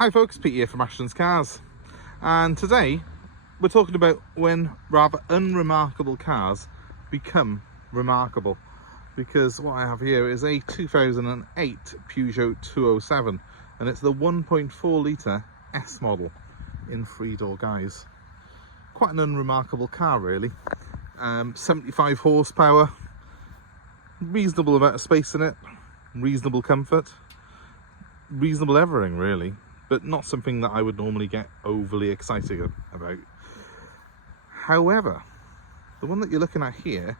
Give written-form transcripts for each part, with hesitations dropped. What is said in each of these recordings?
Hi folks, Pete here from Ashton's Cars, and today we're talking about when rather unremarkable cars become remarkable, because what I have here is a 2008 Peugeot 207 and it's the 1.4 litre S model in 3-door guise. Quite an unremarkable car really. 75 horsepower, reasonable amount of space in it, reasonable comfort, reasonable everything really, but not something that I would normally get overly excited about. However, the one that you're looking at here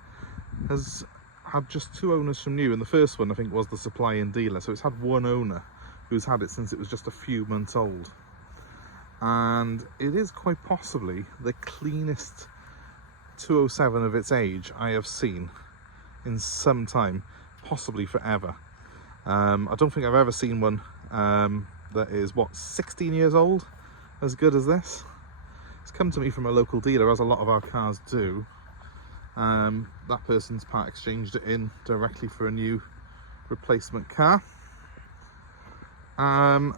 has had just 2 owners from new, and the first one I think was the supply and dealer, so it's had 1 owner who's had it since it was just a few months old. And it is quite possibly the cleanest 207 of its age I have seen in some time, possibly forever. I don't think I've ever seen one that is, what, 16 years old, as good as this. It's come to me from a local dealer, as a lot of our cars do. That person's part exchanged it in directly for a new replacement car. And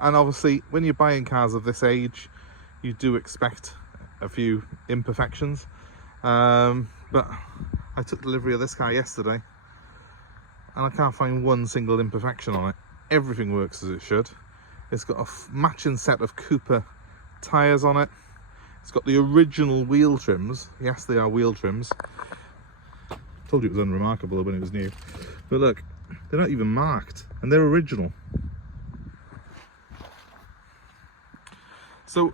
obviously when you're buying cars of this age, you do expect a few imperfections. But I took delivery of this car yesterday and I can't find one single imperfection on it. Everything works as it should. It's got a matching set of Cooper tyres on it. It's got the original wheel trims. Yes, they are wheel trims. Told you it was unremarkable when it was new. But look, they're not even marked and they're original. So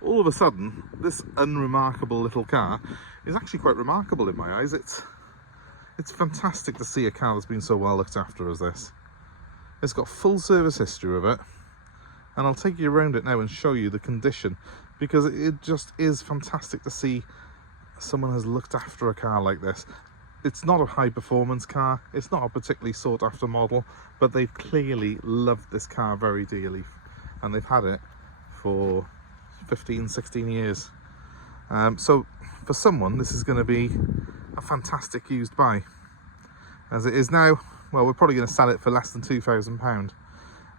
all of a sudden, this unremarkable little car is actually quite remarkable in my eyes. It's fantastic to see a car that's been so well looked after as this. It's got full service history with it, and I'll take you around it now and show you the condition, because it just is fantastic to see someone has looked after a car like this. It's not a high performance car, it's not a particularly sought after model, but they've clearly loved this car very dearly, and they've had it for 15-16 years. So for someone, this is going to be a fantastic used buy. As it is now, well, we're probably going to sell it for less than £2,000.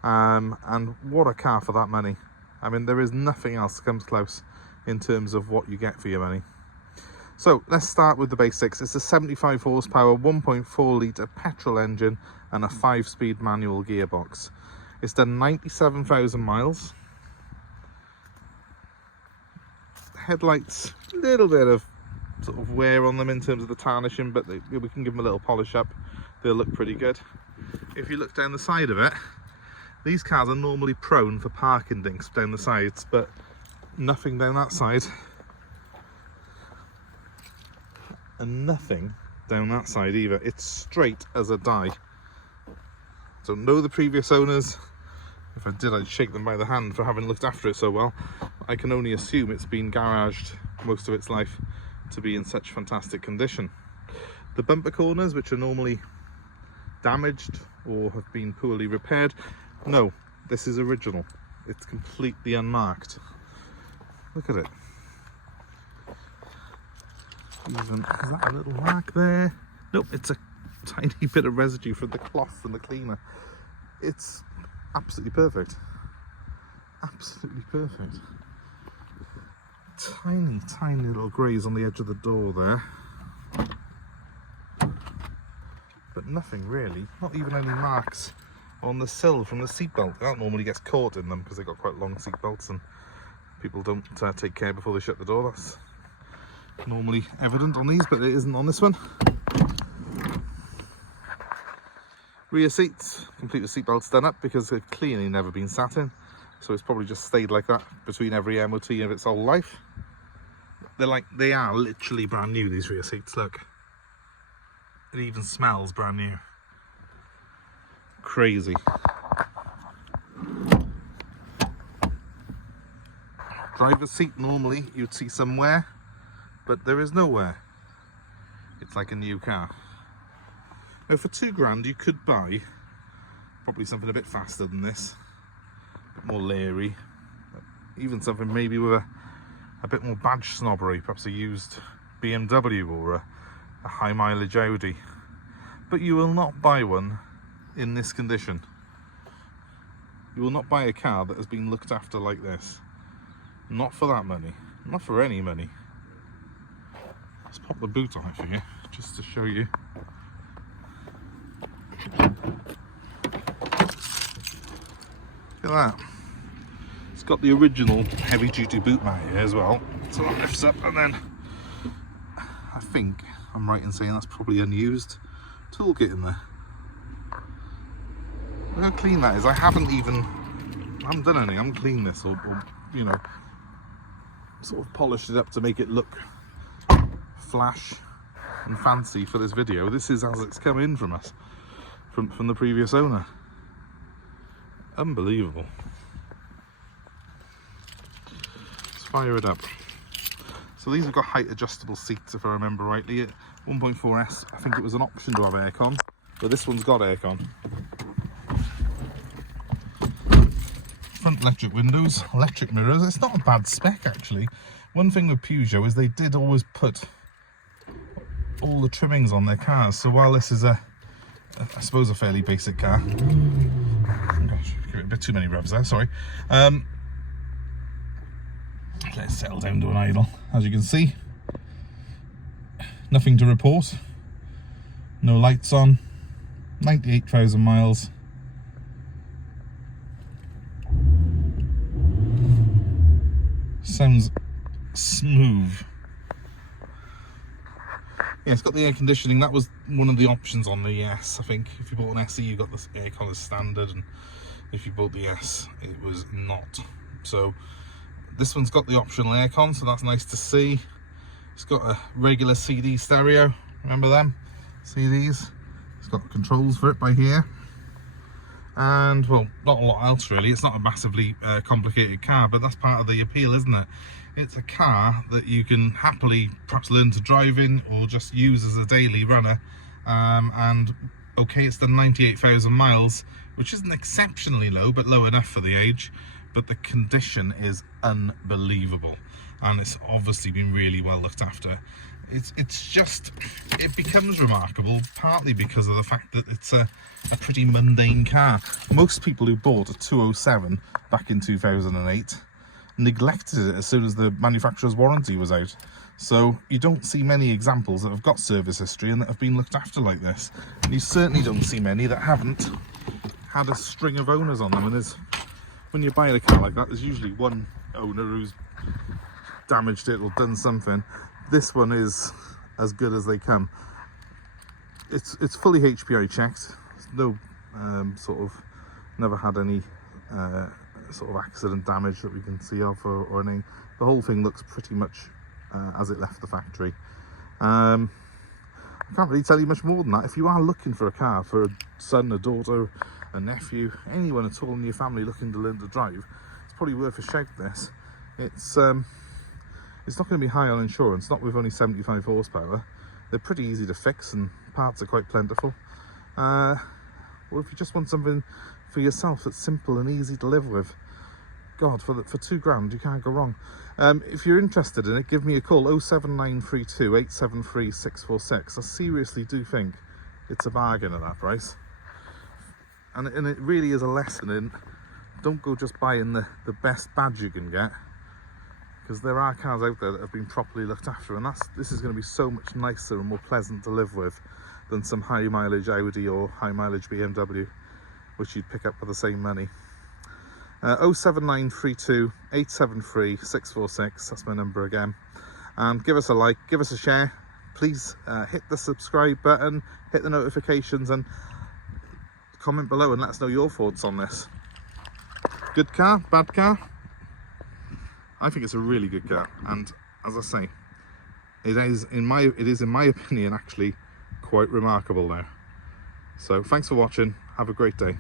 And what a car for that money. I mean, there is nothing else that comes close in terms of what you get for your money. So let's start with the basics. It's a 75 horsepower 1.4 litre petrol engine and a 5-speed manual gearbox. It's done 97,000 miles. Headlights, a little bit of sort of wear on them in terms of the tarnishing, but we can give them a little polish up. They'll look pretty good. If you look down the side of it, these cars are normally prone for parking dinks down the sides, but nothing down that side, and nothing down that side either. It's straight as a die. Don't know the previous owners. If I did, I'd shake them by the hand for having looked after it so well. I can only assume it's been garaged most of its life to be in such fantastic condition. The bumper corners, which are normally damaged or have been poorly repaired, no, this is original. It's completely unmarked. Look at it. Even, is that a little mark there? Nope, it's a tiny bit of residue from the cloth and the cleaner. It's absolutely perfect. Absolutely perfect. Tiny little graze on the edge of the door there. But nothing really, not even any marks on the sill from the seatbelt. That normally gets caught in them because they've got quite long seatbelts and people don't take care before they shut the door. That's normally evident on these, but it isn't on this one. Rear seats, complete with seatbelts done up because they've clearly never been sat in, so it's probably just stayed like that between every MOT of its whole life. They are literally brand new, these rear seats, look. It even smells brand new. Crazy. Driver's seat, normally you'd see some wear, but there is no wear. It's like a new car. Now for £2,000 you could buy probably something a bit faster than this, a bit more leery, even something maybe with a bit more badge snobbery, perhaps a used BMW or a high mileage Audi. But you will not buy one in this condition. You will not buy a car that has been looked after like this. Not for that money. Not for any money. Let's pop the boot on it for you, just to show you. Look at that. It's got the original heavy duty boot mat here as well. So that lifts up, and then I think I'm right in saying that's probably unused toolkit in there. Look how clean that is. I haven't done anything. I haven't cleaned this or you know, sort of polished it up to make it look flash and fancy for this video. This is as it's come in from us, from the previous owner. Unbelievable. Let's fire it up. So these have got height adjustable seats, if I remember rightly. At 1.4S, I think it was an option to have aircon, but this one's got aircon. Front electric windows, electric mirrors. It's not a bad spec actually. One thing with Peugeot is they did always put all the trimmings on their cars. So while this is I suppose a fairly basic car. Gosh, a bit too many revs there, sorry. Let's settle down to an idle. As you can see, nothing to report. No lights on. 98,000 miles. Sounds smooth. Yeah, it's got the air conditioning. That was one of the options on the S. I think if you bought an SE, you got the aircon as standard, and if you bought the S, it was not. So this one's got the optional aircon, so that's nice to see. It's got a regular CD stereo. Remember them CDs? It's got controls for it by here. And well, not a lot else really. It's not a massively complicated car, but that's part of the appeal, isn't it? It's a car that you can happily perhaps learn to drive in or just use as a daily runner. And okay, it's done 98,000 miles, which isn't exceptionally low, but low enough for the age. But the condition is unbelievable, and it's obviously been really well looked after. It becomes remarkable partly because of the fact that it's a pretty mundane car. Most people who bought a 207 back in 2008 neglected it as soon as the manufacturer's warranty was out. So you don't see many examples that have got service history and that have been looked after like this. And you certainly don't see many that haven't had a string of owners on them. And when you buy a car like that, there's usually one owner who's damaged it or done something. This one is as good as they come. It's fully HPI checked. There's no never had any sort of accident damage that we can see of or anything. The whole thing looks pretty much as it left the factory. I can't really tell you much more than that. If you are looking for a car for a son, a daughter, a nephew, anyone at all in your family looking to learn to drive, it's probably worth a shout. This it's not going to be high on insurance, not with only 75 horsepower. They're pretty easy to fix and parts are quite plentiful. Or if you just want something for yourself that's simple and easy to live with, God, for £2,000 you can't go wrong. If you're interested in it, give me a call, 07932 873 646. I seriously do think it's a bargain at that price. And it really is a lesson in, don't go just buying the best badge you can get, because there are cars out there that have been properly looked after, and this is going to be so much nicer and more pleasant to live with than some high mileage Audi or high mileage BMW, which you'd pick up for the same money. 07932 873 646, that's my number again. And give us a like, give us a share, please hit the subscribe button, hit the notifications, and comment below and let us know your thoughts on this. Good car, bad car? I think it's a really good car, and as I say, it is in my opinion actually quite remarkable now. So thanks for watching, have a great day.